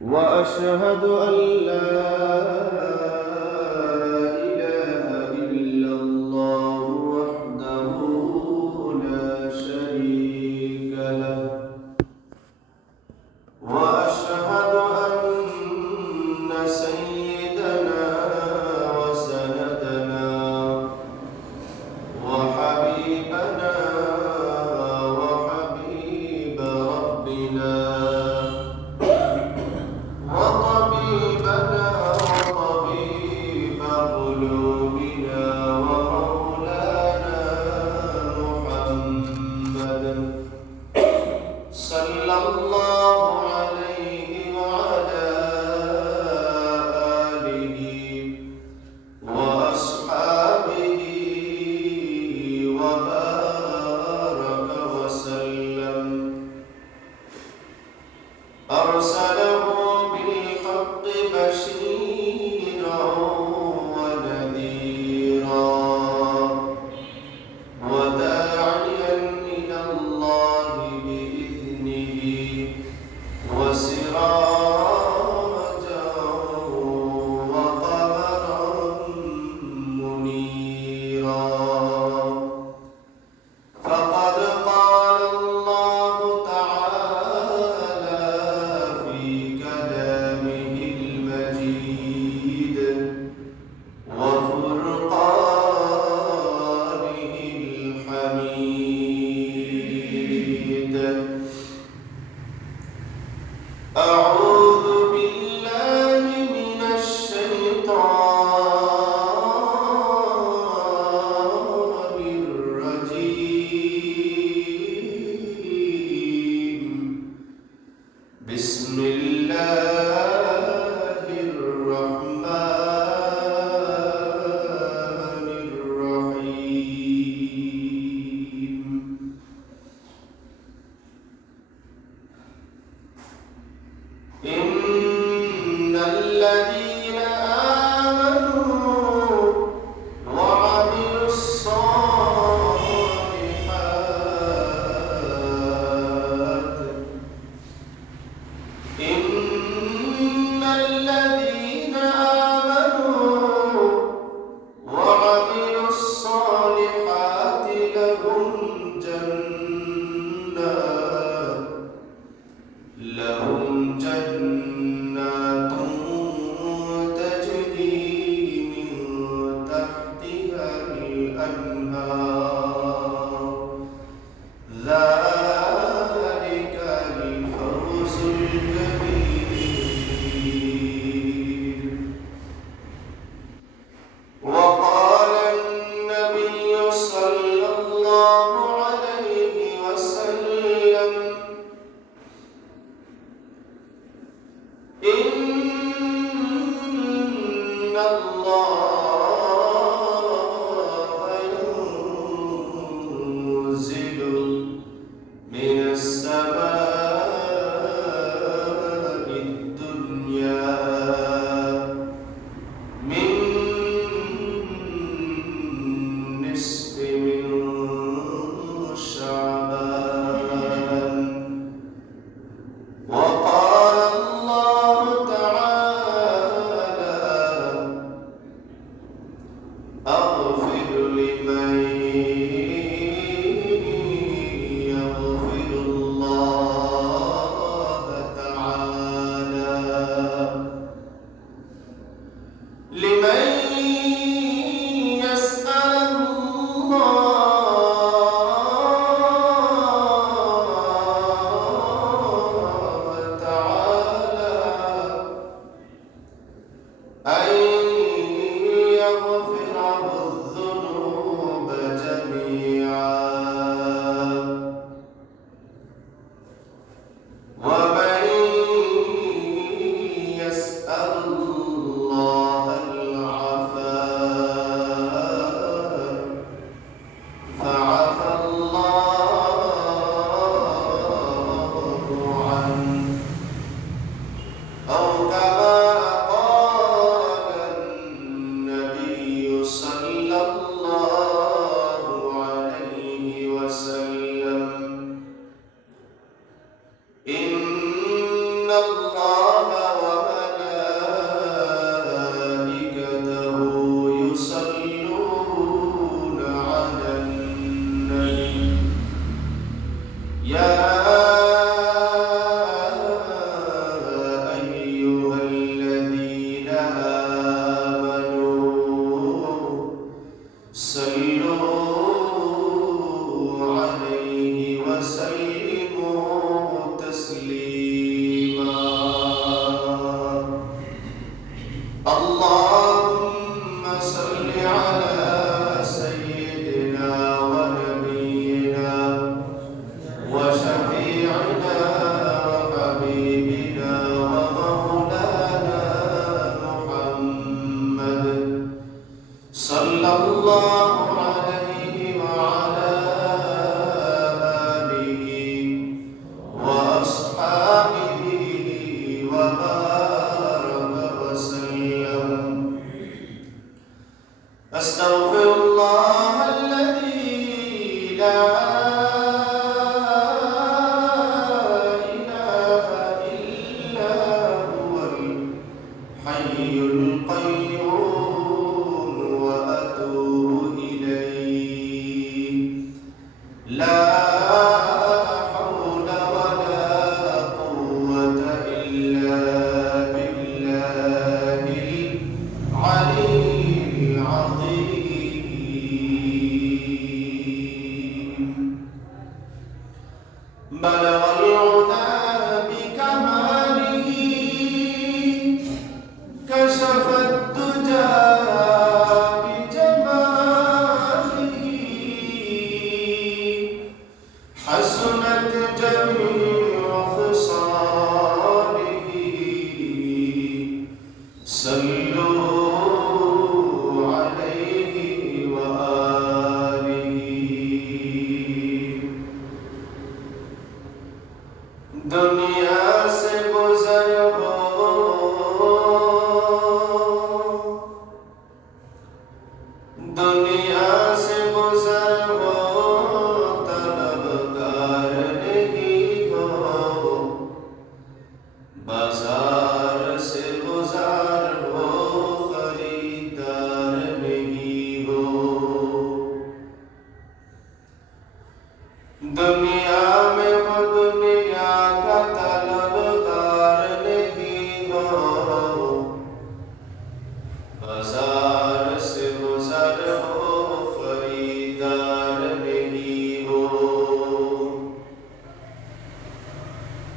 وأشهد أن لا إله إلا الله وحده لا شريك له وأشهد أن سيدنا وسندنا وحبيبنا وحبيب ربنا وطبيبنا وطبيب قلوبنا ومولانا محمد صلى الله عليه وعلى آله وأصحابه وبارك وسلم أرسله بالحق بشيرا ونذيرا وداعيا إلى الله بإذنه وسراجا وقمرا منيرا فقد قال الله تعالى في كلامه المجيد وفرقانه الحميد أعوذ بالله من الشيطان الرجيم بسم الله الرحمن الرحيم إن الذين آمنوا وعملوا الصالحات إن الذين آمنوا وعملوا الصالحات لهم جنات تجري من تحتها الأنهار ذلك الفوز الكبير وقال النبي صلى الله عليه وسلم إن الله ينزل من السماء الدنيا من نصف من شعبان وقال الله تعالى أغفر لمن يغفر الله تعالى لمن يسأل الله تعالى أن يغفره الذنوب جميعا ومن يسأل الله العفاف فعفى الله عنه أو كما قال النبي صلى الله عليه وسلم إن الله दुनिया से गुजर हो, दुनिया से गुजर हो, तलबगार नहीं हो, बाजार से गुजार हो, खरीदार नहीं हो। दुनिया में हो, दुनिया का तलबगार नहीं हो, बाजार से गुजर हो, खरीदार नहीं हो।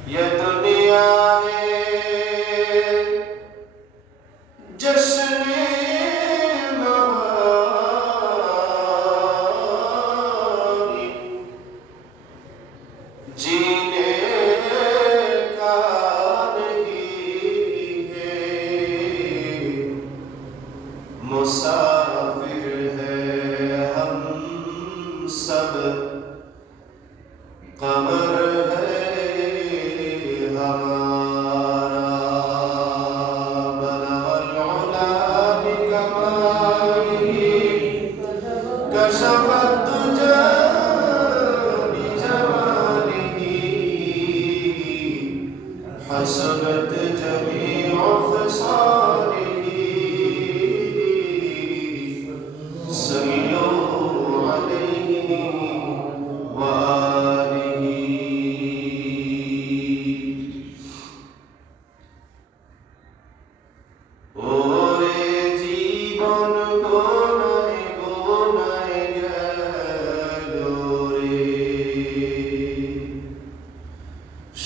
ये दुनिया है जश्ने मवारी, जीने का नहीं है, मुसाफिर है हम सब, कब्र है हमारा। बलगल उला बिकमालिही, कशफत दुजा बिजमालिही, हसनत जमीउ खसालिही। सल्लू अलैहि व आलिही। ওরে জীবন গোনায় গোনায় গেল রে,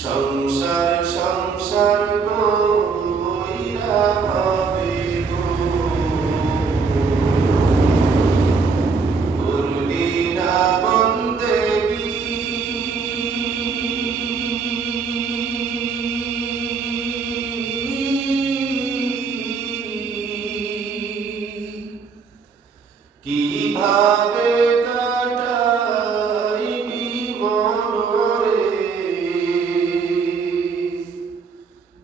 সংসার সংসার কইরা হবে গো, করবি না বন্দেগি, কিভাবে কাটাইবি মনরে,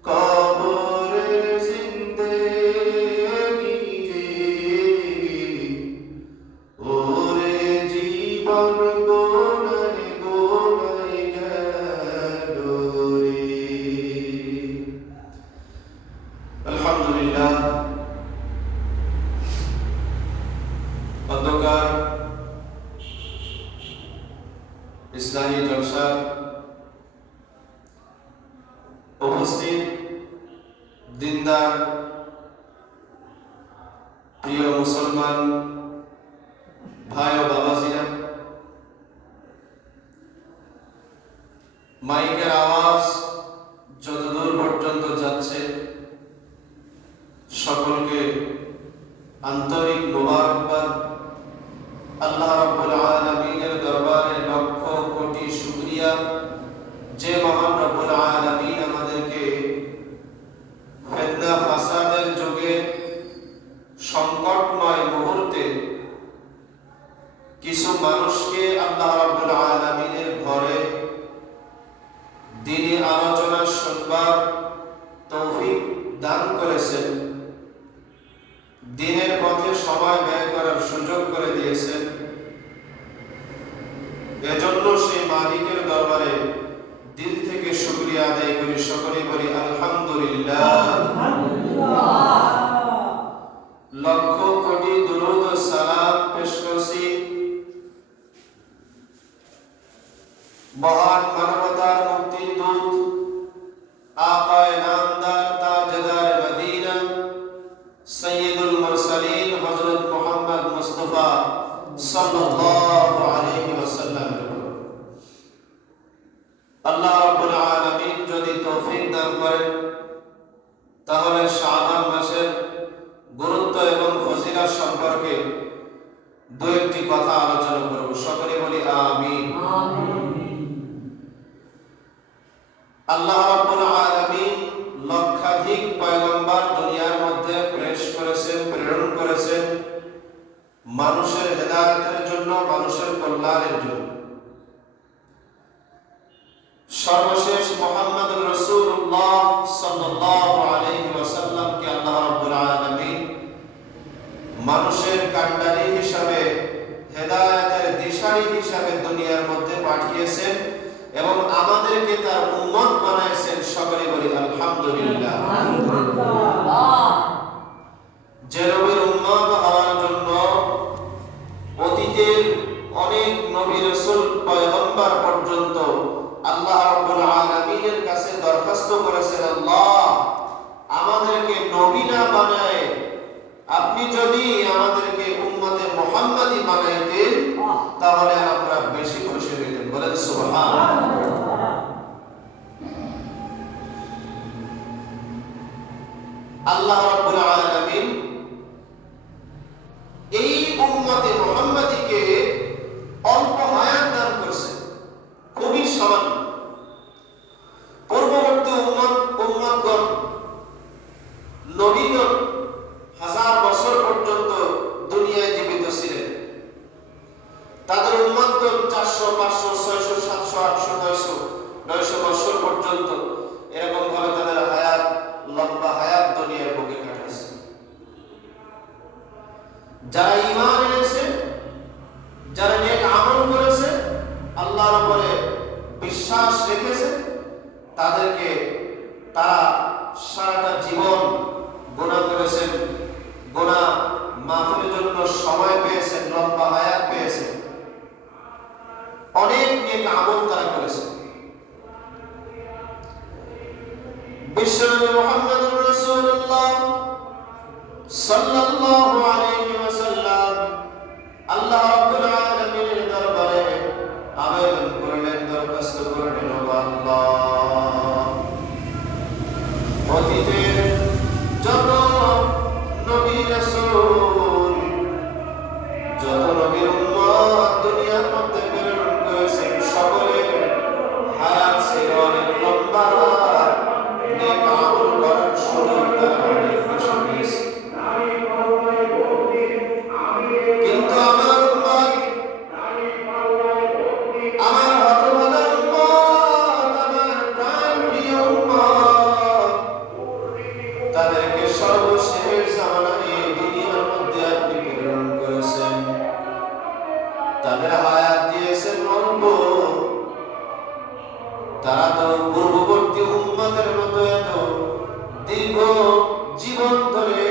কবরের জিন্দেগি রে। ওরে জীবন গোনায় গোনায় গেল রে। আলহামদুলিল্লাহ, অন্ধকার ইসলামী জলসা উপস্থিত দিনদার প্রিয় মুসলমান ভাই ও বাবাজিরা, মাইকের আওয়াজ যতদূর পর্যন্ত যাচ্ছে সকলকে আন্তরিক মোবারকবাদ। আল্লাহ রাব্বুল আলামিনের দরবারে লক্ষ কোটি শুকরিয়া যে মহান রব্বুল আলামিন আমাদেরকে ফিতনা ফাসাদের যুগে, সংকটময় মুহূর্তে কিছু মানুষকে আল্লাহ রাব্বুল আলামিনের ঘরে দ্বীনি আলোচনা শুনবার তৌফিক দান করেছেন, দ্বীনের পথে সময় ব্যয় করার সুযোগ করে দিয়েছেন। এজন্য সেই মালিকের দরবারে দিল থেকে শুকরিয়া আদায় করি, সকলেই বলি আলহামদুলিল্লাহ। লক্ষ কোটি দুরূদ ও সালাত পেশ করছি মহান মানবতার মুক্তির দূত, আকায়ে নামদার, তাজদার মদিনা, সৈয়দুল মুরসালিন হযরত মুহাম্মদ মুস্তাফা সাল্লাল্লাহু আলাইহি ওয়াসাল্লাম। আল্লাহ রাব্বুল আলামিন যদি তৌফিক দান করেন তাহলে শাবান মাসের গুরুত্ব এবং ফজিলত সম্পর্কে দু একটি কথা আলোচনা করব। সকলে বলি আমিন। আল্লাহ রাব্বুল আলামিন লক্ষাধিক পয়গম্বর দুনিয়ার মধ্যে প্রেরণ করেছেন মানুষের হেদায়েতের জন্য, মানুষের কল্যাণের জন্য। সর্বশেষ মুহাম্মদুর আলহামদুলিল্লাহ। যে নবীর উম্মত হওয়ার জন্য অতীতের অনেক নবী রাসূল পয়গম্বর পর্যন্ত আল্লাহ রাব্বুল আলামিনের কাছে দরখাস্ত করেছেন, আল্লাহ আমাদেরকে নবী না বানায় আপনি যদি আমাদেরকে উম্মতে মুহাম্মাদি বানাইতেন তাহলে আমরা বেশি খুশি হইতাম। বলেন সুবহানাল্লাহ। আল্লাহ রাব্বুল আলামিন এই উম্মতে মুহাম্মাদিকে অল্প হায়াত দান করেছেন, খুবই সামান্য। পূর্ববর্তী উম্মতগণ নবীগণ হাজার বছর পর্যন্ত দুনিয়ায় জীবিত ছিলেন। তাদের উম্মতগণ 400, 500, 600, 700, 800, 900, 900 বছর পর্যন্ত এরকম ভাবে তাদের হায়াত, লম্বা হায়াত দুনিয়ার বুকে কাটাইছে। যারা ঈমান এনেছে, যারা নেক আমল করেছে, আল্লাহর উপরে বিশ্বাস রেখেছে, তাদেরকে তারা সারাটা জীবন গুনাহ করেছেন, গুনাহ মাফের জন্য সময় পেয়েছেন, লম্বা হায়াত পেয়েছেন, অনেক নেক আমল তারা করেছেন। বিশ্বনবী মুহাম্মদুর রাসূলুল্লাহ সাল্লাল্লাহু আলাইহি ওয়াসাল্লাম আল্লাহ রাব্বুল আলামিনের দরবারে আবেদন করলেন, দরখাস্ত করলেন, ও আল্লাহ অতীতের যত নবী রাসূল, যত নবীর উম্মত দুনিয়ার মধ্যে প্রেরণ করেছেন, সকলের হায়াত ছিল অনেক লম্বা, নেক আমল করার সুযোগ তারা অনেক বেশি পেয়েছে। কিন্তু আমার উম্মত, আমার হতভাগা উম্মত, আমার প্রাণপ্রিয় উম্মত, তাদেরকে সর্বশেষ জামানায় দুনিয়ার মধ্যে আপনি প্রেরণ করেছেন, তাদের হায়াত দিয়েছেন অল্প। তারা তো পূর্ববর্তী উম্মতের মতো এত দীর্ঘ জীবন ধরে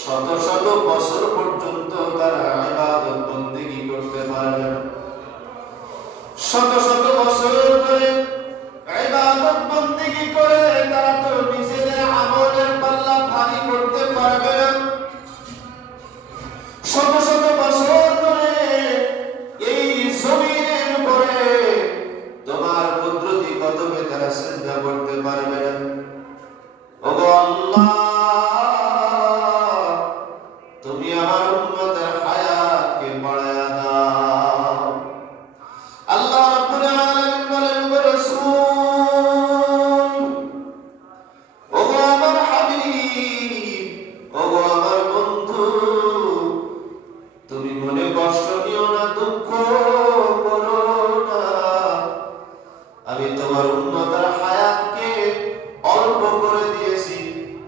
শত শত বছর পর্যন্ত তারা ইবাদত বন্দেগী করতে পারবে না। শত শত বছর ধরে ইবাদত বন্দেগী করে তারা তো নিজেদের আমলের পাল্লা ভারী করতে পারবে না। শত শত বছর ধরে এই জমিনের উপরে তোমার কুদরতি কদমে তারা সিজদা করতে পারবে না। ওগো আল্লাহ, তুমি আমার উম্মতের হায়াতকে বাড়ায়া দাও। আল্লাহ রাব্বুল আলামিন বলেন, ও রাসূল, ওগো আমার হাবিব, ওগো আমার বন্ধু, তুমি মনে কষ্ট নিও না, দুঃখ করো না। আমি তোমার উম্মতের হায়াতকে অল্প করে দিয়েছি,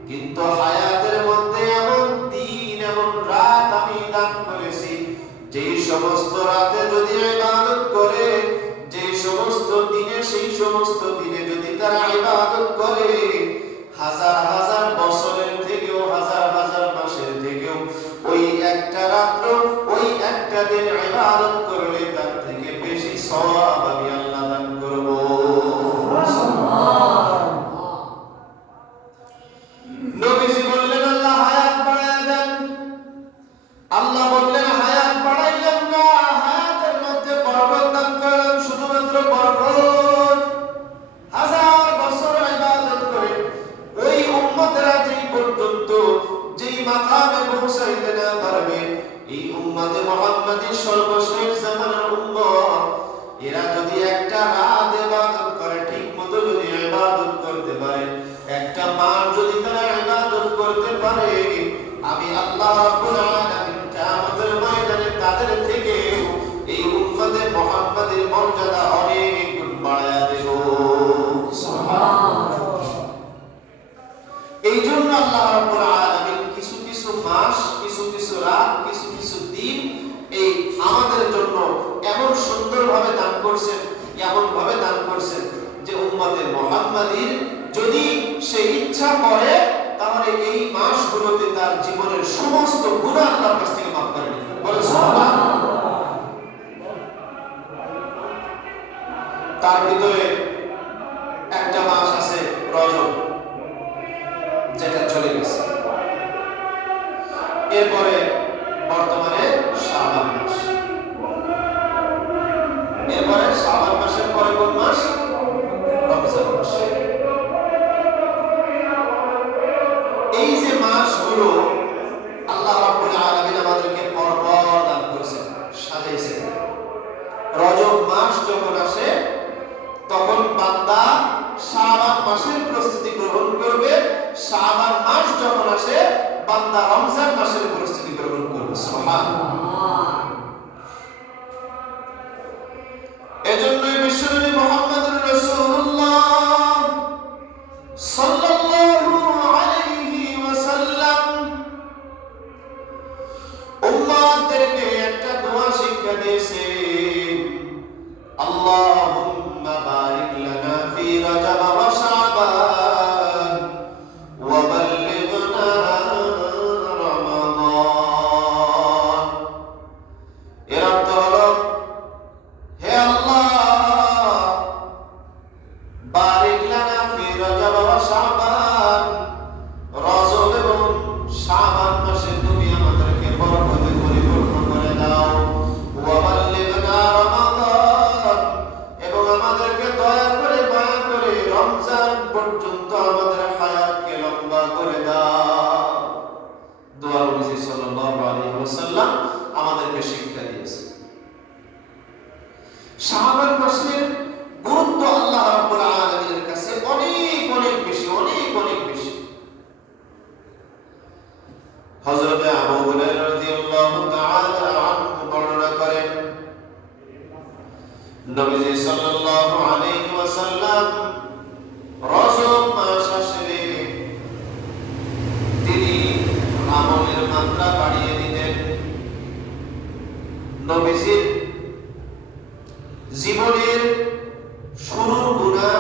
কিন্তু হায়াতের মধ্যে এমন দিন, এমন রাত আমি দান করেছি, যেই সমস্ত রাতে যদি ইবাদত করে, যেই সমস্ত দিনে, সেই সমস্ত দিনে যদি তারা ইবাদত করে, হাজার হাজার বছরের থেকেও, হাজার হাজার মাসের থেকেও ওই একটা রাত্র, ওই একটা দিন ইবাদত করলে তার থেকে বেশি সওয়াব আমি আল্লাহ দান করব। নবীজি বললেন, আল্লাহ হায়াত বাড়ায় দেন। আল্লাহ বললেন, হায়াত বাড়াইলাম না, হায়াতের মধ্যে বরকত দান করলাম, শুধুমাত্র বরকত। হাজার বছর ইবাদত করে ওই উম্মতেরা যেই পর্যন্ত, যেই মাকামে পৌঁছাইতে না পারবে, এই উম্মতে মুহাম্মাদী সর্বশেষ জামানার উম্মত, এরা যদি একটা রাত ইবাদত করে, ঠিক মতো যদি ইবাদত করতে পারে, একটা মাস যদি তারা ইবাদত করতে পারে, আমি আল্লাহ রাব্বুল আলামিন কিয়ামতের ময়দানে তাদের থেকে এই উম্মতে মুহাম্মাদীর মর্যাদা অনেক গুণ বাড়ায়া দেব। সুবহানাল্লাহ। এই জন্য আল্লাহ রাব্বুল আলামিন কিছু কিছু মাস, কিছু কিছু রাত, কিছু কিছু দিন এই আমাদের জন্য এমন সুন্দরভাবে দান করছেন, এমন ভাবে দান করছেন যে উম্মতে মুহাম্মাদীর যদি সে ইচ্ছা করে তাহলে এই মাসগুলোতে তার জীবনের সমস্ত গুনাহ আল্লাহর কাছ থেকে মাফ করে দিবেন। বলেন সুবহানাল্লাহ। তার ভিতরে একটা মাস আছে রজব, যেটা চলে গেছে। এরপরে বর্তমানে শাবান মাস। এরপরে শাবান মাসের পরে কোন মাস? রমজান মাস। এই যে মাসগুলো আল্লাহ রাব্বুল আলামিন আমাদেরকে পরপর দান করেছেন, সাজাইছেন। রজব মাস যখন আসে তখন বান্দা শাবান মাসের প্রস্তুতি গ্রহণ করবে। শাবান মাস যখন আসে বান্দা রমজান মাসের প্রস্তুতি গ্রহণ করবে। সুবহানাল্লাহ। এজন্যই বিশ্বনবী মুহাম্মদুর রাসূলুল্লাহ সাল্লাল্লাহু আলাইহি ওয়াসাল্লাম উম্মতদেরকে একটা দোয়া শিক্ষা দিয়েছেন, আল্লাহুম্মা বারিক লানা ফি রজব ওয়া শাবান ওয়া বাল্লিগনা রমাদান। এর অর্থ হলো, হে আল্লাহ, বারিক লানা ফি রজব ওয়া শাবান, রজব এবং শাবান মাসে তুমি আমাদেরকে বরকতে পরিপূর্ণ করে দাও। ওয়া বাল্লিগনা রমাদান, এবং আমাদেরকে দয়া করে মায়া করে রমজান পর্যন্ত আমাদের হায়াতকে লম্বা করে দাও। দোয়া নবী সাল্লাল্লাহু আলাইহি ওয়াসাল্লাম আমাদেরকে শিক্ষা দিয়েছেন। শাবান মাসের গুরুত্ব আল্লাহ রাব্বুল আলামিনের কাছে অনেক অনেক বেশি, অনেক অনেক বেশি। হযরত আবু হুরায়রা রাদিয়াল্লাহু তাআলা আনহু বর্ণনা করেন, নবীজি সাল্লাল্লাহু আলাইহি ওয়াসাল্লাম রজব মাস আসলে তিনি আমলের মাত্রা বাড়িয়ে দিতেন। নবীজির জীবনের শুরুর গুনাহ,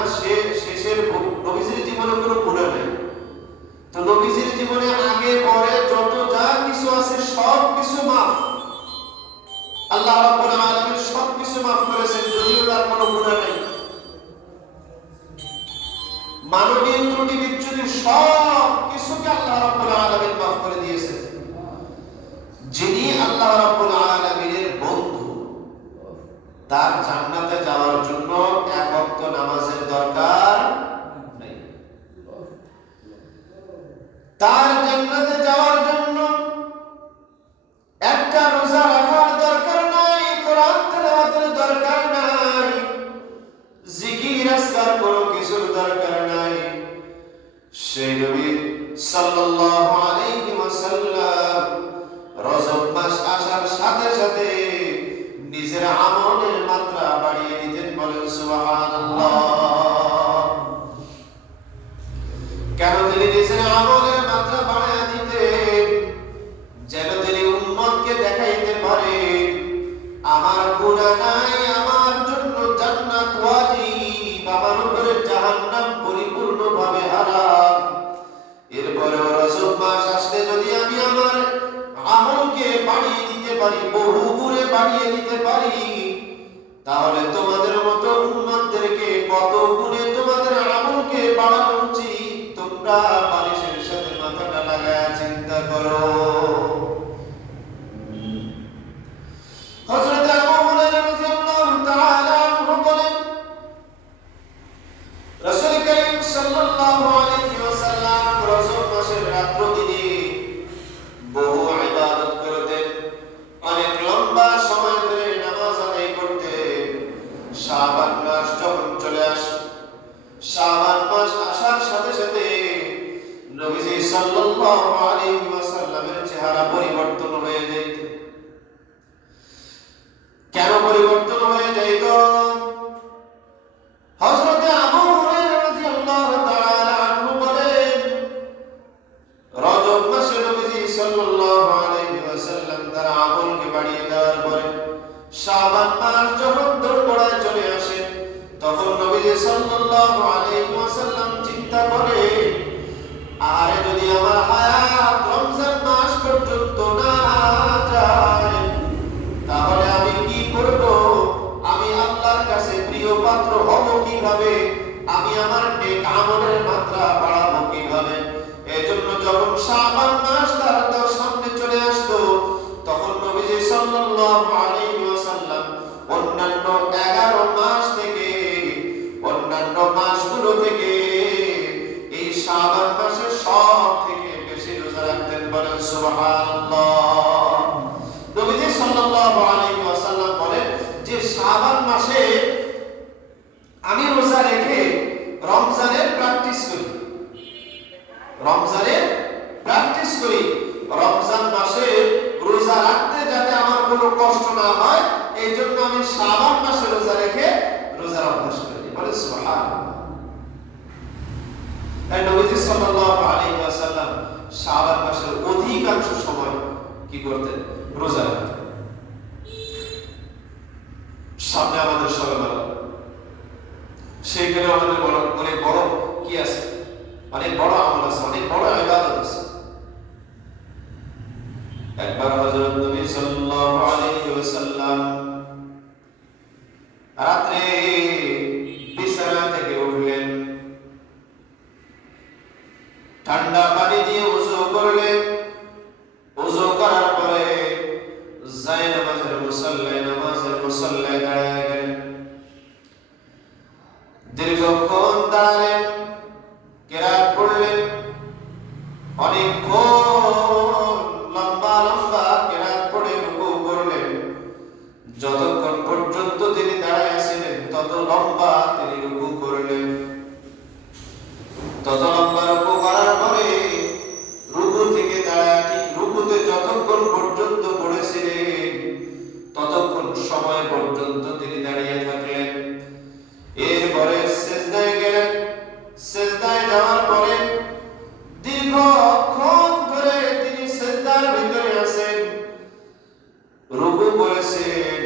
শেষের নবীজির জীবনে কোনো গুনাহ নেই। তো নবীজির জীবনে আগে পরে যত যা কিছু আছে সব কিছু মাফ। আল্লাহ রাব্বুল আলামিন সব কিছু মাফ করেছেন, যদিও তার কোনো গুনাহ নেই। মানবীয় ত্রুটি বিচ্যুতি সব কিছুকে আল্লাহ রাব্বুল আলামিন মাফ করে দিয়েছেন। যিনি আল্লাহ রাব্বুল আলামিনের বন্ধু, তার জান্নাতে যাওয়ার জন্য এক ওয়াক্ত নামাজের দরকার নেই। তার জান্নাতে যাওয়ার জন্য একটা রোজা রাখার দরকার নাই, কোরআন তেলাওয়াতের দরকার নাই, জিকির আজকার কোনো কিছুর দরকার নাই। সেই নবী সাল্লাল্লাহু আলাইহি ওয়াসাল্লাম রজব মাস আসার সাথে সাথে নিজের আমলের মাত্রা বাড়িয়ে দিতেন। বলেন সুবহানাল্লাহ। কেন তিনি নিজের আমলের মাত্রা বাড়িয়ে দিতেন? যেন তিনি উম্মতকে দেখাইতে পারেন আমার গুনাহ নাই, আমার জন্য জান্নাত ওয়াজিব, আমার উপরে জাহান্নাম পরিপূর্ণভাবে হারাম। এরপরেও রজব মাস আসলে যদি আমি আমার আমলকে বাড়িয়ে দিতে পারি, বহু গুণে বাড়িয়ে দিতে পারি, তাহলে তোমাদের মতো উম্মতদেরকে কত গুণে তোমাদের আমলকে বাড়ানো উচিত তোমরা বালিশের সাথে মাথাটা লাগায় চিন্তা করো। হযরত আবু হুরায়রা রাদিয়াল্লাহু তাআলা আনহু বলেন, রাসূল করিম সাল্লাল্লাহু আলাইহি ওয়াসাল্লাম রজব মাসের রাত্র দিনে বহু ইবাদত করতেন, অনেক লম্বা সময় ধরে নামাজ আদায় করতেন। শাবান মাস যখন চলে আসে, শাবান মাস আসার সাথে সাথে নবীজি সাল্লাল্লাহু আলাইহি ওয়াসাল্লামের চেহারা পরিবর্তন হয়ে যেত। কেন পরিবর্তন হয়ে যেত? হযরত আবু হুরায়রা রাদিয়াল্লাহু তাআলা আনহু বলেন, রজব মাসে নবীজি সাল্লাল্লাহু আলাইহি ওয়াসাল্লাম তার আমলকে বাড়িয়ে দেওয়ার পরে শাবান মাস যখন দোরগোড়ায় চলে আসে, তখন নবীজি সাল্লাল্লাহু আলাইহি ওয়াসাল্লাম চিন্তা শাবান মাসে সব থেকে বেশি রোজা রাখতেন, বলেন সুবহানাল্লাহ। নবীজি সাল্লাল্লাহু আলাইহি ওয়াসাল্লাম বলেন যে শাবান মাসে আমি রোজা রেখে রমজানের প্র্যাকটিস করি, রমজানের প্র্যাকটিস করি, রমজান মাসে রোজা রাখতে যাতে আমার কোনো কষ্ট না হয় এই জন্য আমি শাবান মাসে রোজা রেখে রোজার অভ্যাস করি, বলে সুবহানাল্লাহ। তাই নবীজি সাল্লাল্লাহু আলাইহি ওয়াসাল্লাম শাবান মাসের অধিকাংশ সময় কি করতেন? রোজা রাখতেন। সামনে আমাদের শবে বরাত, সেইখানে আমাদের অনেক বড় কি আছে, অনেক বড় আমল আছে, অনেক বড় ইবাদত আছে। একবার হযরত নবী সাল্লাল্লাহু আলাইহি ওয়াসাল্লাম রাতে বিছানা থেকে উঠলেন, ঠান্ডা পানি দিয়ে ওযু করলেন, ওযু করার পরে নামাজের মুসাল্লায় দাঁড়িয়ে গেলেন। দীর্ঘক্ষণ দাঁড়ালেন, কেরাত পড়লেন, অনেকক্ষণ লম্বা লম্বা কেরাত পড়ে রুকু করলেন। যতক্ষণ পর্যন্ত তিনি দাঁড়ায় ছিলেন তত লম্বা তিনি রুকু করলেন। তত লম্বা রুকু করার পরে রুকু থেকে দাঁড়ায় ঠিক রুকুতে যতক্ষণ পর্যন্ত পড়েছিলেন ততক্ষণ সময় পর্যন্ত তিনি দাঁড়িয়ে থাকলেন। এরপরে সিজদায় গেলেন, সিজদায় যাওয়ার পরে দীর্ঘক্ষণ ধরে তিনি সিজদার ভিতরে আছেন, রুকু করেছেন,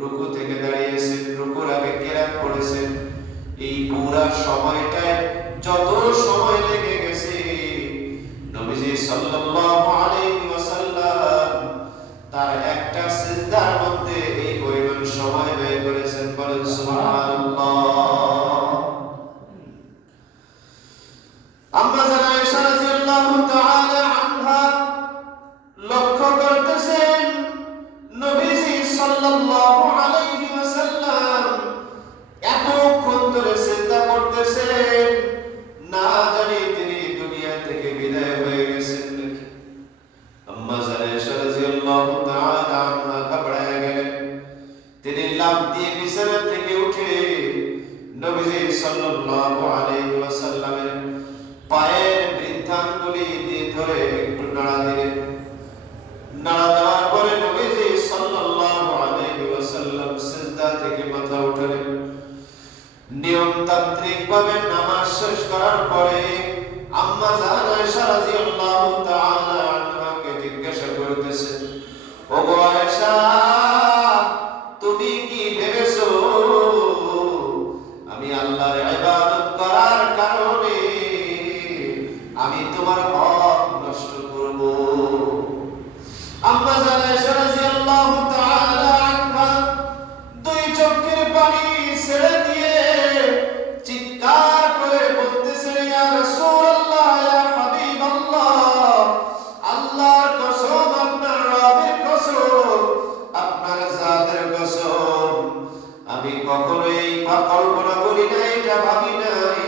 রুকু থেকে দাঁড়িয়েছেন, রুকুর আগে কিরাত পড়েছেন। এই পুরা সময়টায় যত সময় লেগে গেছে নবীজি সাল্লাল্লাহু আলাইহি ওয়াসাল্লাম তার একটা সিজদার মধ্যে এই পরিমাণ সময় ব্যয় করেছেন, বলেন সুবহানাল্লাহ। আম্মা জান আয়েশা রাদিয়াল্লাহু তাআলা আনহা লক্ষ্য করতেছেন নবীজি সাল্লাল্লাহু আলাইহি ওয়াসাল্লাম এতক্ষণ ধরে সিজদা করতেছেন, না জানি তিনি দুনিয়া থেকে বিদায় হয়ে গেছেন নাকি। আম্মা জান আয়েশা রাদিয়াল্লাহু তাআলা আনহা ঘাবড়ে গেলেন। তিনি লাফ দিয়ে বিছানা থেকে উঠে নবীজি সাল্লাল্লাহু আলাইহি ওয়াসাল্লামের পায়ের বৃদ্ধাঙ্গুলি দিয়ে ধরে একটু নাড়া দিলেন। নাড়া দেওয়ার পরে নবীজি সাল্লাল্লাহু আলাইহি ওয়াসাল্লাম সিজদা থেকে মাথা উঠালেন। নিয়মতান্ত্রিক ভাবে নামাজ শেষ করার পরে আম্মা জান আয়েশা রাদিয়াল্লাহু তাআলা আনহাকে জিজ্ঞাসা করতেছেন, ওগো আয়েশা, তুমি কি ভেবেছো আমি আল্লাহর ইবাদত করার কারণে আমি তোমার হক নষ্ট করব? আম্মা জান আয়েশা রাদিয়াল্লাহু তাআলা আনহা দুই চোখের পানি ছেড়ে দিয়ে চিৎকার করে বলতেছেন, ইয়া রাসূলুল্লাহ, ইয়া হাবিবাল্লাহ, আল্লাহর কসম, আপনার রবের কসম, আপনার জাতের কসম, আমি কখনোই কল্পনা করি নাই, এটা ভাবি নাই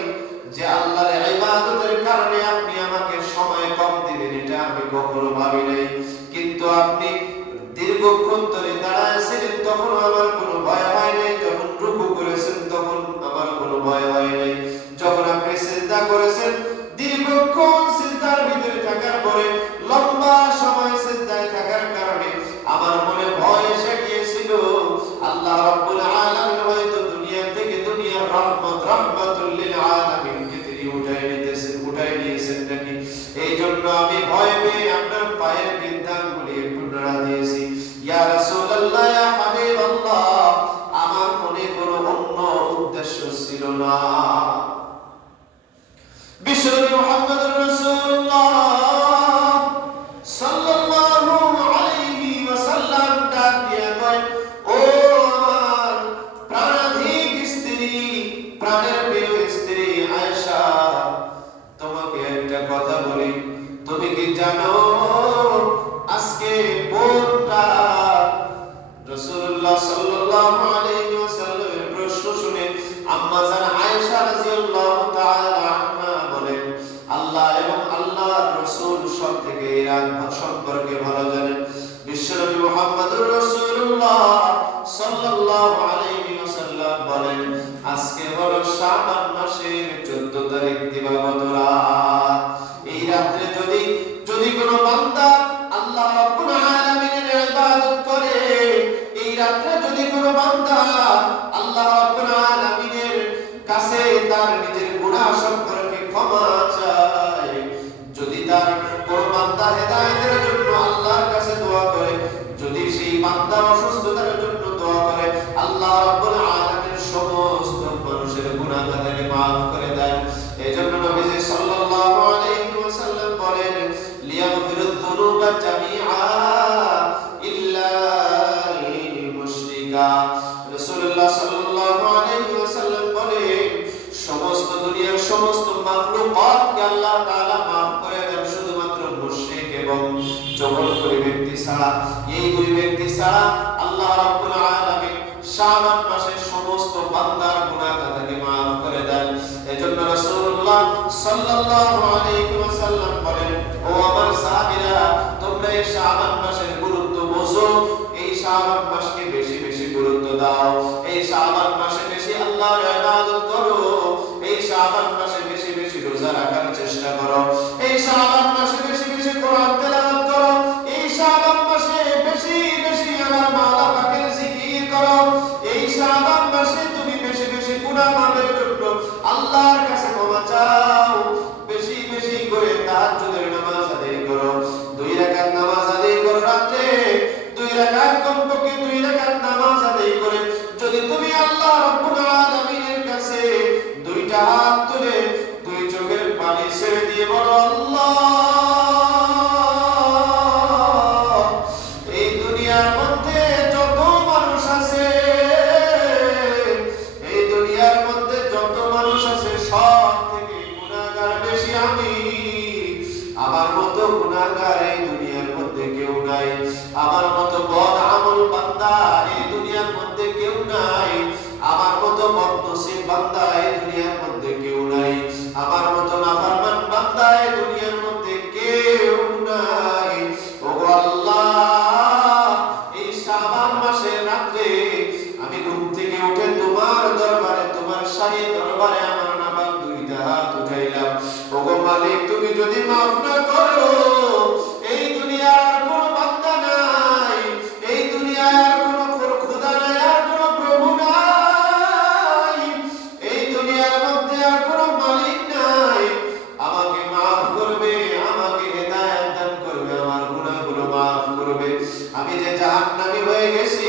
যে আল্লাহর ইবাদতের কারণে আপনি আমাকে সময় কম দিবেন, এটা আমি কখনো ভাবি নাই। কিন্তু আপনি দীর্ঘক্ষণ ধরে দাঁড়ায় ছিলেন তখন আমার কোনো ভয় হয় নাই, যখন রুকু করেছেন তখন আমার কোনো ভয় হয় নাই, যখন আপনি সিজদা করেছেন দীর্ঘক্ষণ সিজদার ভিতরে থাকার পরে লম্বা সময় সিজদায় থাকার কারণে আমার মনে ভয় এসে গিয়েছিল আল্লাহ রাব্বুল আলামিন হয়তো দুনিয়া থেকে দুনিয়ার রাহমাতুল লিল আলামিনকে তিনি উঠাই নিয়েছেন নাকি। এই জন্য আমি ভয় পেয়ে আপনার পায়ের বৃদ্ধাঙ্গুলি একটু নাড়া দিয়েছি। ইয়া রাসূলুল্লাহ, ইয়া হাবিবাল্লাহ, আমার মনে কোনো অন্য উদ্দেশ্য ছিল না। বিশ্বনবী মুহাম্মদুর রাসূলুল্লাহ সাল্লাল্লাহু আলাইহি ওয়াসাল্লাম ডাক দিয়ে কয়, ও আমার প্রাণাধিক স্ত্রী, প্রাণের প্রিয় স্ত্রী আয়েশা, তোমাকে একটা কথা বলি, তুমি কি জানো আজকে কোনটা? রাসূলুল্লাহ সাল্লাল্লাহু আলাইহি ওয়াসাল্লামের প্রশ্ন শুনে আম্মা জান আয়েশা রাদিয়াল্লাহু তাআলা আনহা বলেন, রাত সম্পর্কে ভালো জানেন। বিশ্বনবী মুহাম্মদুর রাসূলুল্লাহ সাল্লাল্লাহু আলাইহি ওয়াসাল্লাম বলেন, আজকে হলো শাবান মাসের 14 তারিখ দিবাগত রাত। এই রাতে যদি কোনো বান্দা আল্লাহ রাব্বুল আলামিনের ইবাদত করে, এই রাতে যদি কোনো বান্দা আল্লাহ রাব্বুল আলামিনের কাছে তার নিজের গুনাহ সম্পর্কে ক্ষমা চায়, যদি তার কোনো বান্দা হেদায়েতের জন্য আল্লাহর কাছে দোয়া করে, যদি সেই বান্দা অসুস্থতার জন্য দোয়া করে, আল্লাহ রাব্বুল আলামিন সমস্ত মানুষের গুনাহ তাকে maaf করে দেন। এজন্য নবীজি সাল্লাল্লাহু আলাইহি ওয়াসাল্লাম বলেন, লিয়াগফিরুয যুনুবা জামিআ ইল্লা লিল মুশরিকা। রাসূলুল্লাহ সাল্লাল্লাহু আলাইহি ওয়াসাল্লাম বলেন, সমস্ত দুনিয়ার সমস্ত মাখলুকাতকে আল্লাহ তাআলা maaf করে দেন, শুধুমাত্র মুশরিক এবং জবরদখল ব্যক্তি ছাড়া। এই দুই ব্যক্তি ছাড়া আল্লাহ রাব্বুল আলামিন শাবান মাসের সমস্ত বান্দার গুনাহ তাকে maaf করে দেন। এজন্য রাসূলুল্লাহ সাল্লাল্লাহু আলাইহি ওয়াসাল্লাম বলেন, ও আমার সাহাবীরা, তোমরা এই শাবান মাসের গুরুত্ব বোঝো, এই শাবান মাসকে বেশি বেশি গুরুত্ব দাও, এই শাবান মাসে বেশি আল্লাহর ইবাদত করো, এই শাবান মাসে বেশি বেশি রোজা রাখার চেষ্টা করো, এই শাবান মাসে বেশি বেশি কোরআন তেলাওয়াত করো, এই শাবান মাসে বেশি বেশি আমার মাওলা পাকের জিকির করো, এই শাবান মাসে তুমি বেশি বেশি গুনাহ মাফের জন্য আল্লাহর কাছে ক্ষমা চাও, বেশি বেশি করে তাহাজ্জুদের নামাজ আদায় করো, 2 রাকাত নামাজ আদায় করো, রাতে 2 রাকাত, কমপক্ষে 2 রাকাত নামাজ আদায় করে যদি তুমি আল্লাহ রাব্বুল আলামিনের কাছে 2টা হাত তুলে 2 চোখের পানি ছেড়ে দিয়ে বলো, আল্লাহ, এই দুনিয়ার মধ্যে যত মানুষ আছে, এই দুনিয়ার মধ্যে যত মানুষ আছে, সব থেকে গুনাহগার বেশি আমি, আমার মতো গুনাহগার এই দুনিয়ার মধ্যে কেউ নাই, আমার মতো বদ আমল বান্দা এই দুনিয়ার মধ্যে কেউ নাই, আমার মতো বদনসিব বান্দা এই দুনিয়ার মধ্যে কেউ নাই, আমার মতো নাফরমান বান্দা এই দুনিয়ার মধ্যে কেউ নাই। ওগো আল্লাহ, এই শাবান মাসের রাতে আমি ঘুম থেকে উঠে তোমার দরবারে, তোমার শাহী দরবারে আমার নামাজ 2টা হাত উঠাইলাম। ওগো মালিক, তুমি যদি maaf না করো, এই দুনিয়ার আর কোনো বান্দা নাই, এই দুনিয়ার আর কোনো খোদা নাই, আর কোনো প্রভু নাই, এই দুনিয়ার মধ্যে আর কোনো মালিক নাই, আমাকে maaf করবে, আমাকে হেদায়েত দান করবে, আমার গুনাহগুলো maaf করবে। আমি যে জাহান্নামী হয়ে গেছি,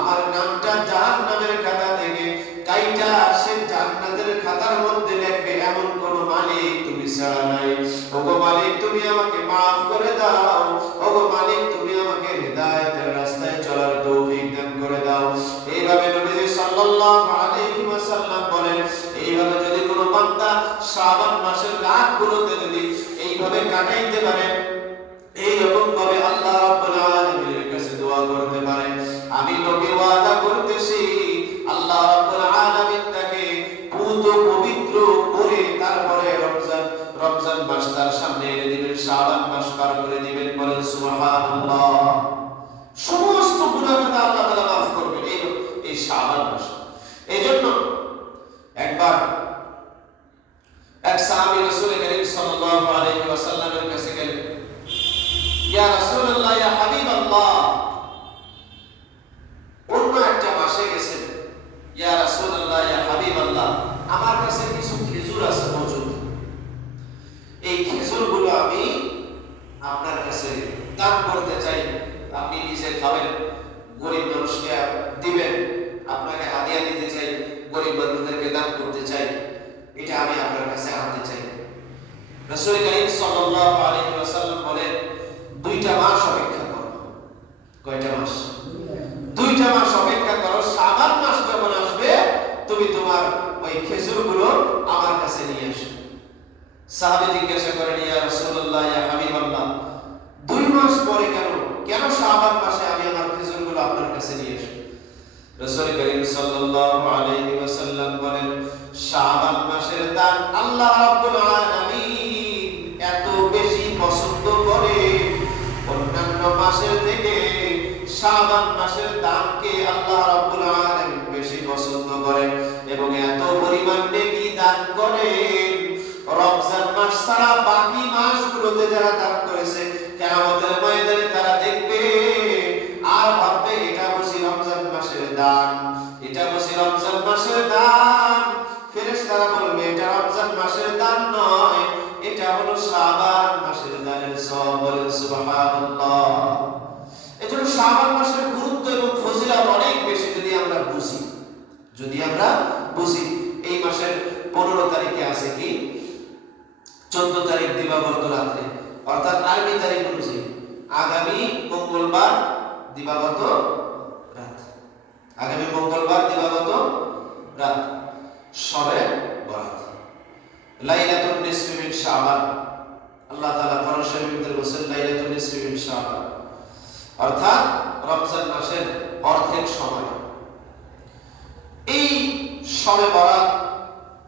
আমার নামটা জাহান্নামের খাতা থেকে কাইটা সে জান্নাতের খাতার মধ্যে লিখবে, এমন কোন মালিক তুমি ছাড়া নাই। ওগো মালিক, তুমি আমাকে maaf করে দাও, ওগো মালিক, তুমি আমাকে হেদায়েতের রাস্তায় চলার তৌফিক দান করে দাও। এইভাবে নবীজি সাল্লাল্লাহু আলাইহি ওয়াসাল্লাম বলেন, এইভাবে যদি কোনো বান্দা শাবান মাসের রাতগুলোতে যদি এইভাবে কাটাইতে পারে, এইরকম ভাবে আল্লাহ রাব্বুল আলামিনের কাছে দোয়া করতে পারে, আমি নবী ওয়াদা করতেছি, আল্লাহ রাব্বুল আলামিন তাকে পুত পবিত্র করে তারপরে রমজান মাস তার সামনে এনে দিবেন, শাবান মাস পার করে দিবেন। বলেন সুবহানাল্লাহ। সমস্ত গুনাহ আল্লাহ তাআলা maaf করবেন এই শাবান মাস। এইজন্য একবার এক সাহাবী রাসূল করিম সাল্লাল্লাহু আলাইহি ওয়াসাল্লামের কাছে গেলেন, ইয়া রাসূলুল্লাহ, ইয়া হাবিবাল্লাহ, অন্য একটা মাসে গেছেন, ইয়া রাসূলুল্লাহ, ইয়া হাবিবাল্লাহ, আমার কাছে কিছু খেজুর আছে মজুদ, এই খেজুরগুলো আমি আপনার কাছে দান করতে চাই, আপনি নিজে খাবেন, গরিব মানুষকে দিবেন, আপনাকে হাদিয়া দিতে চাই, গরিব মানুষদেরকে দান করতে চাই, এটা আমি আপনার কাছে আনতে চাই। রাসূল করিম সাল্লাল্লাহু আলাইহি ওয়াসাল্লাম বলেন, 2টা মাস অপেক্ষা করো। কয়টা মাস? 2টা মাস অপেক্ষা করো, শাবান মাস যখন আসবে তুমি তোমার ওই খেজুরগুলো আমার কাছে নিয়ে আসো। সাহাবী জিজ্ঞাসা করেন, ইয়া রাসূলুল্লাহ, ইয়া হাবিবাল্লাহ, 2 মাস পরে কেন শাবান মাসে আমি আমার খেজুরগুলো আপনার কাছে নিয়ে আসব? রাসূল করিম সাল্লাল্লাহু আলাইহি ওয়াসাল্লাম বলেন, শাবান মাসের দান আল্লাহ রাব্বুল আলামিন এত বেশি পছন্দ করে ছাড়া বাকি মাসগুলোতে যারা দান করেছে কিয়ামতের ময়দানে তারা দেখবে আর ভাববে এটা বুঝি রমজান মাসের দান, এটা বুঝি রমজান মাসের দান। ফেরেশতারা বলবে এটা রমজান মাসের দান নয়, এটা হলো শাবান মাসের দানের সওয়াব। বলেন সুবহানাল্লাহ। এজন্য শাবান মাসের গুরুত্ব এবং ফজিলত অনেক বেশি যদি আমরা বুঝি, যদি আমরা বুঝি। এই মাসের 15 তারিখে আছে কি 14 তারিখ দিবাগত রাতে, অর্থাৎ আরবি তারিখ অনুযায়ী আগামী মঙ্গলবার দিবাগত রাত, আগামী মঙ্গলবার দিবাগত রাত শবে বরাত, লাইলাতুন নিসফি মিন শাবান। আল্লাহ তাআলা কোরআন শরীফের ভিতরে বলেছেন লাইলাতুন নিসফি মিন শাবান, অর্থাৎ রমজান মাসের অর্ধেক সময়। এই শবে বরাত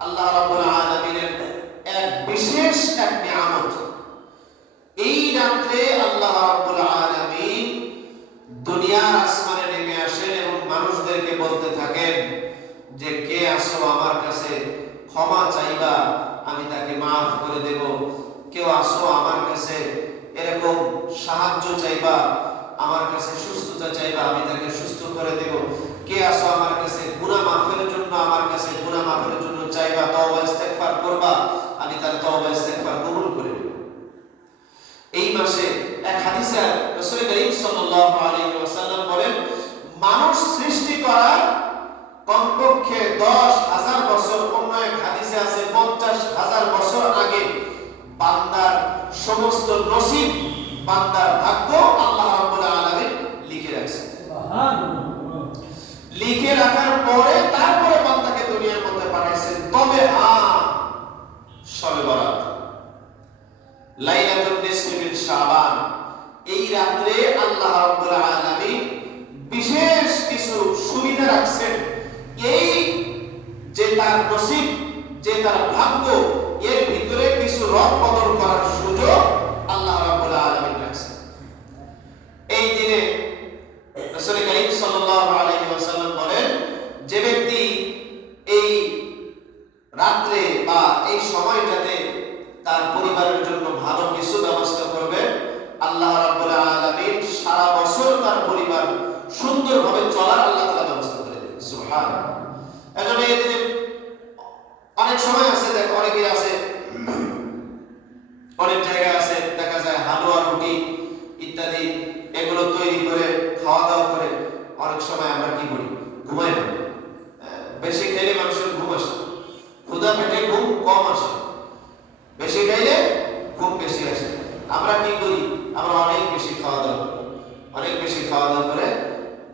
আল্লাহ রাব্বুল আলামিনের এক বিশেষ এক নিয়ামত। এই রাতে আল্লাহ রাব্বুল আলামিন দুনিয়ার আসমানে নেমে আসেন এবং মানুষদেরকে বলতে থাকেন যে কে আসো আমার কাছে ক্ষমা চাইবা, আমি তাকে মাফ করে দেব। কেউ আসো আমার কাছে এরকম সাহায্য চাইবা, আমার কাছে সুস্থতা চাইবা, আমি তাকে সুস্থ করে দেব। কে আসো আমার কাছে গুনাহ মাফের জন্য, আমার কাছে গুনাহ মাফের জন্য চাইবা, তওবা ইস্তেগফার করবা, আমি তার তওবা ইস্তেগফার কবুল করে নেব। এই মাসে এক হাদিসে রাসূল করিম সাল্লাল্লাহু আলাইহি ওয়াসাল্লাম বলেন, মানুষ সৃষ্টি করার কমপক্ষে 10,000 বছর, অন্য এক হাদিসে আছে 50,000 বছর আগে বান্দার সমস্ত নসিব, বান্দার ভাগ্য আল্লাহ রাব্বুল আলামিন লিখে রাখছেন। সুবহানাল্লাহ। লিখে রাখার পরে তারপরে বান্দাকে দুনিয়ার মধ্যে পাঠাইছেন। তবে শবে বরাত, লাইলাতুন নিসফি মিন শাবান, এই রাতে আল্লাহ রাব্বুল আলামিন বিশেষ কিছু সুবিধা রাখছেন। এই যে তার নসিব, যে তার ভাগ্য, এর ভিতরে কিছু রদ বদল করার সুযোগ আল্লাহ রাব্বুল আলামিন রাখছেন। এই দিনে রাসূল করিম সাল্লাল্লাহু আলাইহি ওয়াসাল্লাম বলেন, যে ব্যক্তি এই রাতে বা এই সময়টাতে তার পরিবারের জন্য ভালো কিছু ব্যবস্থা করবে, আল্লাহ রাব্বুল আলামিন সারা বছর তার পরিবার সুন্দরভাবে চলার আল্লাহ তাআলা ব্যবস্থা করে দেন। সুবহানাল্লাহ। এজন্য এই দিনে অনেক সময় আছে, দেখ অনেকে আছে, অনেক জায়গায় আছে দেখা যায় হালুয়া রুটি ইত্যাদি এগুলো তৈরি করে খাওয়া দাওয়া করে অনেক সময় আমরা কি করি, ঘুমাই না। বেশি খেলে মানুষের ঘুম আসে, ক্ষুধা পেটে ঘুম কম আসে, বেশি খাইলে ঘুম বেশি আসে। আমরা কি করি, আমরা অনেক বেশি খাওয়া দাওয়া করি, অনেক বেশি খাওয়া দাওয়া করে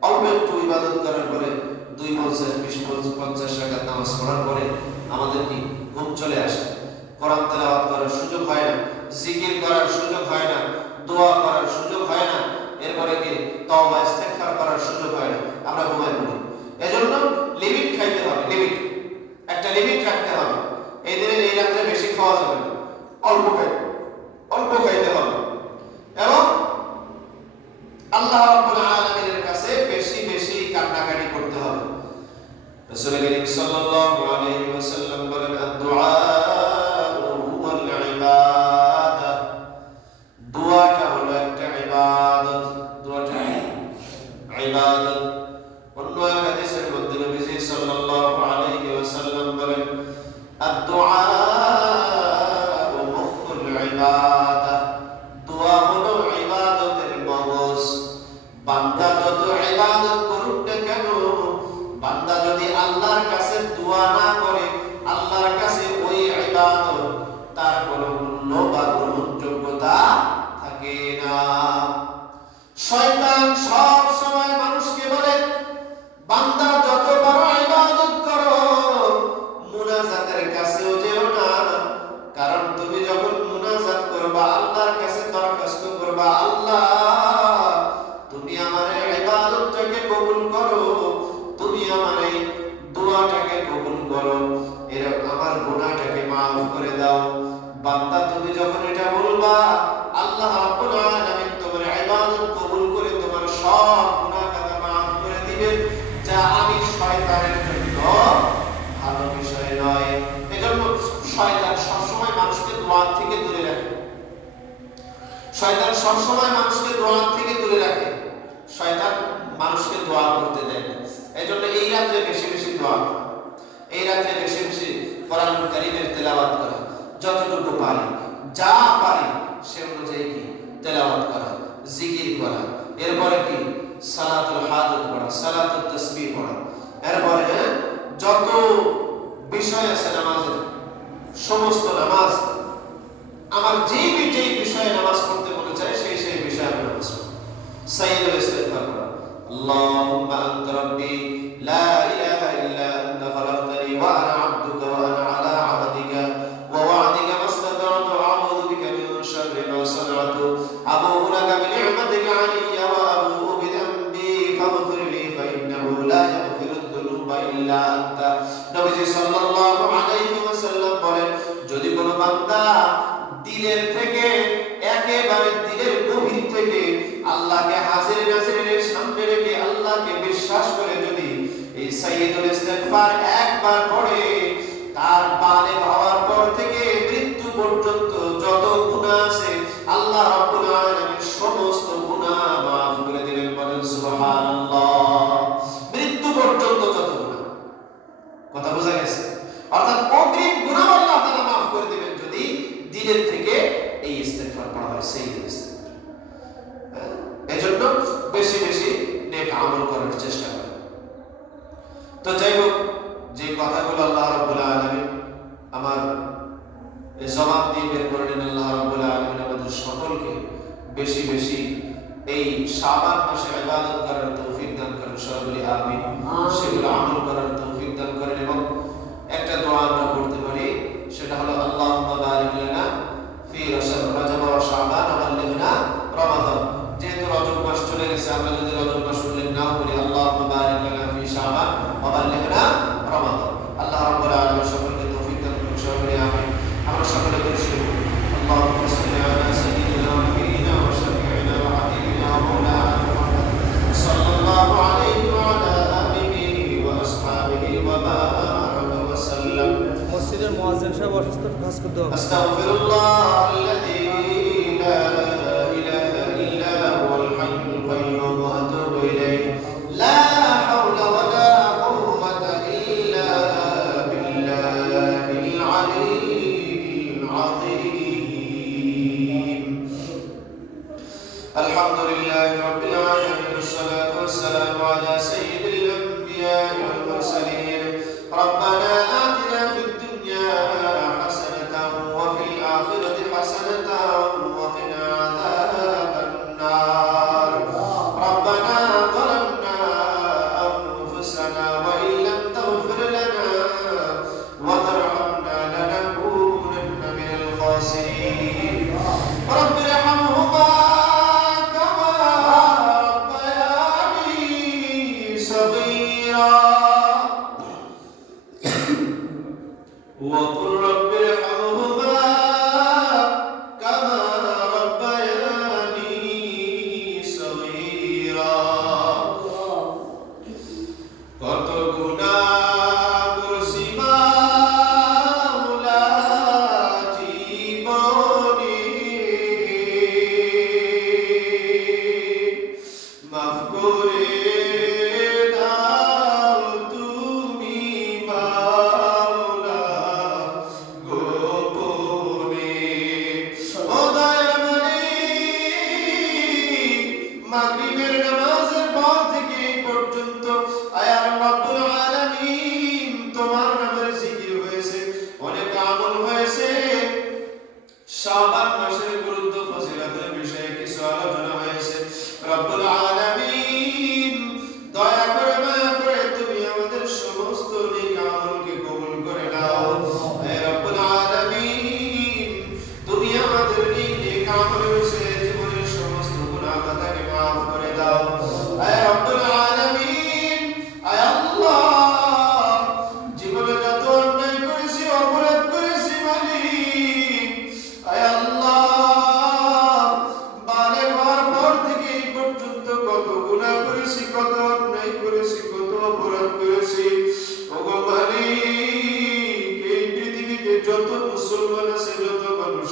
অল্প একটু ইবাদত করার পরে 2-50, 20-50 রাকাত নামাজ পড়ার পরে আমাদের কি ঘুম চলে আসে। কোরআন তেলাওয়াত করার সুযোগ হয় না, জিকির করার সুযোগ হয় না, দোয়া করার সুযোগ হয় না, এরপরে কি তওবা ইস্তেগফার করার সুযোগ হয় না, আমরা ঘুমাই পড়ি। এজন্য লিমিট খাইতে হবে, লিমিট, একটা লিমিট রাখতে হবে। এই দিনে এই রাতে বেশি খাওয়া যাবে না, অল্প খাইতে হবে এবং আল্লাহ রাব্বুল আলামিনের কাছে বেশি বেশি কান্নাকাটি করতে হবে। রাসূল করিম সাল্লাল্লাহু আলাইহি ওয়াসাল্লাম বলেন, আদ-দুআ হুয়াল ইবাদা, দোয়াটা হলো একটা ইবাদত, দোয়াটা ইবাদত। অন্য এক হাদিসের মধ্যে নবীজি সাল্লাল্লাহু আলাইহি ওয়াসাল্লাম বলেন, আদ-দুআ মুখুল ইবাদা, দোয়া হলো ইবাদতের মগজ। বান্দা যত ইবাদত করুক না কেন, বান্দা যদি আল্লাহর কাছে দোয়া না করে, আল্লাহর কাছে ওই ইবাদত তার কোনো মূল্য বা গ্রহণযোগ্যতা থাকে না। শয়তান সব সময় মানুষকে বলে, বান্দা যত বড় ইবাদত করো মুনাজাতের কাছেও যেও না, কারণ তুমি যখন মুনাজাত করবা, আল্লাহর কাছে দরখাস্ত করবা, আল্লাহ তুমি আমার ইবাদতটাকে কবুল করো, তুমি আমার এই দোয়াটাকে কবুল করো, আমার গুনাহটাকে মাফ করে দাও। বান্দা তুমি যখন এটা বলবা, আল্লাহ রাব্বুল আলামিন তোমার ইবাদত কবুল করে তোমার সব গুনাহ খাতা মাফ করে দিবেন, যা আমি শয়তানের জন্য ভালো বিষয় নয়। এজন্য শয়তান সবসময় মানুষকে দোয়া থেকে দূরে রাখে। শয়তান সবসময় মানুষকে দোয়া থেকে দূরে রাখে। শয়তান মানুষকে দোয়া করতে দেয় না। এজন্য এই রাতে বেশি বেশি দোয়া করা, এই রাতে বেশি বেশি কোরআনুল কারীমের তেলাওয়াত করা, যতটুকু পারি যা পারি সে অনুযায়ী কি তেলাওয়াত করা, জিকির করা, এরপরে কি সালাতুল হাজাত পড়া, সালাতুত তাসবিহ পড়া, এরপরে যত বিষয় আছে নামাজের, সমস্ত নামাজ আমার যেই বিষয়ে নামাজ পড়তে মনে চায় সেই বিষয়ে আমি নামাজ পড়ি। সাইয়্যিদুল ইস্তিগফার করা, আল্লাহুম্মা আনতা রাব্বি লা ইলাহা ইল্লা আনতা খালাকতানি ওয়া আনা আবদুকা ওয়া আনা আলা আহদিকা ওয়া ওয়া'দিকা মাস্তাতা'তু আ'উযু বিকা মিন শাররি মা সানা'তু আবু'ু লাকা বিনি'মাতিকা 'আলাইয়া ওয়া আবু'ু বিযামবি ফাগফির লি ফা ইন্নাহু লা ইয়াগফিরুদ যুনুবা ইল্লা আনতা। নবীজি সাল্লাল্লাহু আলাইহি ওয়াসাল্লাম বলেন, যদি কোনো বান্দা দিলের থেকে, একেবারে দিলের গভীর থেকে আল্লাহকে হাজির নাজিরের সামনে রেখে আল্লাহকে বিশ্বাস করে যদি এই সাইয়্যিদুল ইস্তিগফার একবার পড়ে, তার বালেগ হওয়ার পর থেকে মৃত্যু পর্যন্ত যত গুনাহ আছে আল্লাহ রাব্বুল আলামিন সমস্ত গুনাহ maaf করে দিবেন। বলেন সুবহানাল্লাহ। মৃত্যু পর্যন্ত যত গুনাহ, কথা বোঝা গেছে? অর্থাৎ অগ্রিম গুনাহ আল্লাহ তাআলা maaf করে দিবেন যদি দিলের থেকে এই ইস্তিগফার পড়া হয়, সাইয়্যিদুল ইস্তিগফার। এজন্য বেশি বেশি নেক আমল করার চেষ্টা করেন। তো যাই হোক, যে কথাগুলো আল্লাহ রাব্বুল আলামিন আমার এই জবান দিয়ে বের করে নেন, আল্লাহ রাব্বুল আলামিন আমাদের সকলকে বেশি বেশি এই শাবান মাসে ইবাদত করার তৌফিক দান করেন। সবাই বলি আমিন। সেগুলো আমল করার তৌফিক দান করেন। এবং একটা দোয়া আমরা করতে পারি, সেটা হলো আল্লাহুম্মা বারিক লানা ফি রজব ওয়া শাবান ওয়া বাল্লিগনা রমাদান। যেহেতু রজব মাস চলে গেছে, আমরা যদি রজব মাস উল্লেখ না করি, আল্লাহুম্মা বারিক লানা ফি শাবান ওয়া বাল্লিগনা রমাদান। আল্লাহ রাব্বুল আলামিন সকলকে তৌফিক দান করুন। সবাই আমিন। আমরা সকলে দরুদ শরীফ আল্লাহুম্মা সাল্লি আলা সাইয়্যিদিনা ওয়া নাবিয়িনা ওয়া শাফিঈনা ওয়া হাবিবিনা ওয়া মাওলানা মুহাম্মদ সাল্লাল্লাহু আলাইহি ওয়া আলা আলিহি ওয়া আসহাবিহি ওয়া বারাকা ওয়া সাল্লাম। মসজিদের মুয়াজ্জিন সাহেব অসুস্থ, কাজ করতে হবে। আস্তাগফিরুল্লাহ আল্লাযী লা ইলাহা ইল্লা হুয়াল হাইয়ুল কাইয়্যুম ওয়া আতুবু ইলাইহি লা হাওলা ওয়া লা কুওয়াতা ইল্লা বিল্লাহিল আলিয়্যিল আযীম। আলহামদুলিল্লাহি রাব্বিল আলামিন ওয়াসসালাতু ওয়াসসালামু আলা সাইয়্যিদিল আমবিয়া'i ওয়াল মুরসালিন। রব্বানা আতিনা ফিদ দুনিয়া হাসানাতাও ওয়া ফিল আখিরাতি হাসানাতাও ওয়া কিনা আযাবান নার। রব্বানা যালামনা আনফুসানা ওয়া ইল্লাম তাগফির লানা ওয়া তারহামনা লানাকুনান্না মিনাল খাসিরিন। রব্বির ইরহামহুমা কামা রাব্বায়ানি صغيرا وقل رب ارحمهما كما ربياني صغيرا। কত গুনাহ করছি মাওলা জীবনে, মাফ করে দাও তুমি মাওলা গোপনে। ও দয়ার মালিক, মাগরিবের নামাজের পর থেকে এই পর্যন্ত আয় রাব্বুল আলামিন তোমার নামের জিকির হয়েছে, অনেক আমল হয়েছে। শাবান মাসের গুরুত্ব ফজিলতের বিষয়ে কিছু আলোচনা হয়েছে। রব্বুল আলামিন দয়া করে মায়া করে তুমি আমাদের সমস্ত নেক আমলকে কবুল করে নাও। হে রব্বুল আলামিন, তুমি আমাদের নেক আমলের বিষয়ে জীবনের সমস্ত গুনাহ খাতাকে maaf করে দাও। হে রব্বুল আলামিন, আয় আল্লাহ, জীবনে যত অন্যায় করেছি, অপরাধ করেছি মালিক, আয় আল্লাহ, বালেগ হওয়ার পর থেকে এই পর্যন্ত কত গুনাহ করেছি, কত অন্যায় করেছি, কত অপরাধ করেছি। ওগো মালিক, এই পৃথিবীতে যত মুসলমান আছে, যত মানুষ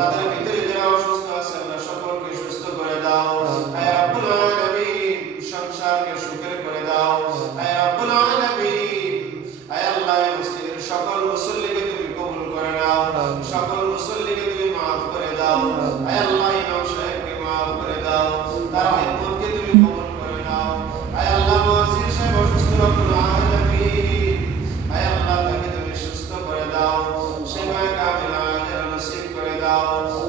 তাদের ভিতরে যারা অসুস্থ আছে আল্লাহ সকলকে সুস্থ করে দাও। হে রব্বুল আলামিন সংসারকে সুখের করে দাও। হে রব্বুল আলামিন হে আল্লাহ এই মসজিদের সকল মুসল্লিকে তুমি কবুল করে নাও, সকল মুসল্লিকে তুমি maaf করে দাও। হে আল্লাহ ইমাম সাহেবকে maaf করে দাও, তার খিদমতকে তুমি কবুল করে নাও। হে আল্লাহ মুয়াজ্জিন সাহেব অসুস্থ রব্বুল আলামিন হে আল্লাহ তাকে তুমি সুস্থ করে দাও, সেবায়ে কামিলা আজর নসিব করে দাও।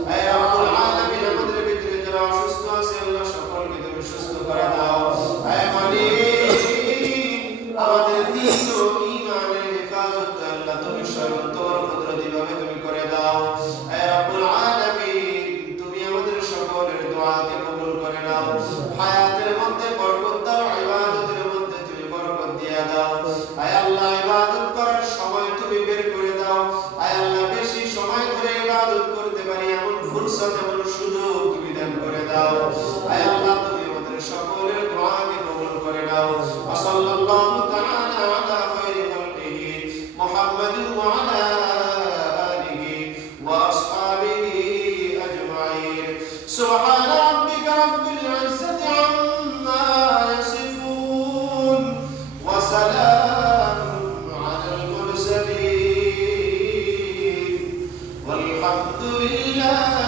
হে রব্বুল আলামিন আমাদের ভিতরে যারা অসুস্থ আছে আল্লাহ সকলকে তুমি সুস্থ করে দাও। হে মালিক আমাদের দ্বীন ও ঈমানের হেফাজত আল্লাহ তুমি স্বয়ং তোমার কুদরতিভাবে তুমি করে দাও। হে রব্বুল আলামিন তুমি আমাদের সকলের দোয়াকে কবুল করে নাও। হায়াতের মধ্যে বরকত দাও, ইবাদতের মধ্যে তুমি বরকত দিয়ে দাও। হে আল্লাহ ইবাদত করার সময় তুমি বের করে দাও। হে আল্লাহ বেশি সময় ধরে ইবাদত করতে পারি এমন ফুরসত এমন সুযোগ তুমি দান করে দাও। হে আল্লাহ তুমি আমাদের সকলের দোয়াকে কবুল করে নাও। ওয়া সাল্লাল্লাহু তাআলা আলা খায়রি খালকিহি মুহাম্মাদিন ওয়া আলা আলিহি ওয়া আসহাবিহি আজমাইন। সুবহানা রাব্বিকা রাব্বিল ইজ্জাতি আম্মা ইয়াসিফুন ওয়া সালামুন আলাল মুরসালিন ওয়ালহামদুলিল্লাহি